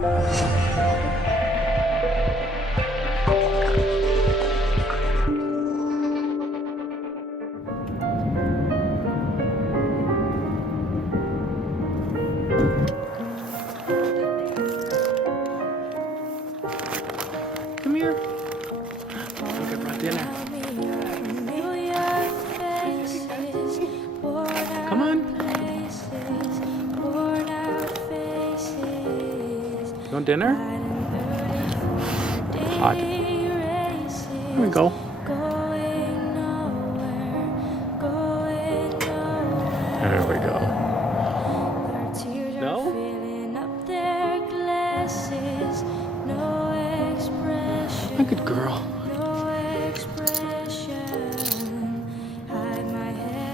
Come here. Look, I brought dinner. Come on. You want dinner? Hot. Here we go. There we go. No? A good girl.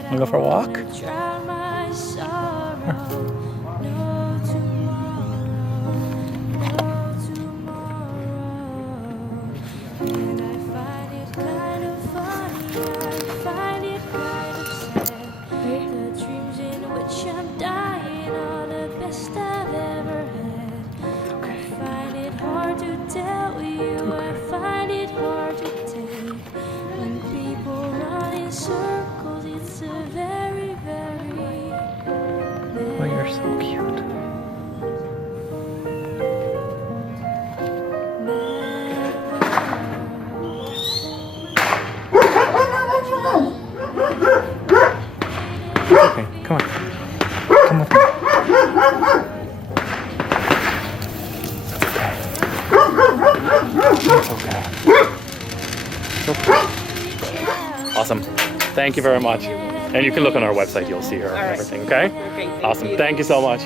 Wanna go for a walk? Oh, you're so cute. Okay, come on. Come with me. It's okay. It's okay. Awesome. Thank you very much. And you can look on our website, you'll see her and everything, okay? Okay, Awesome. Thank you so much.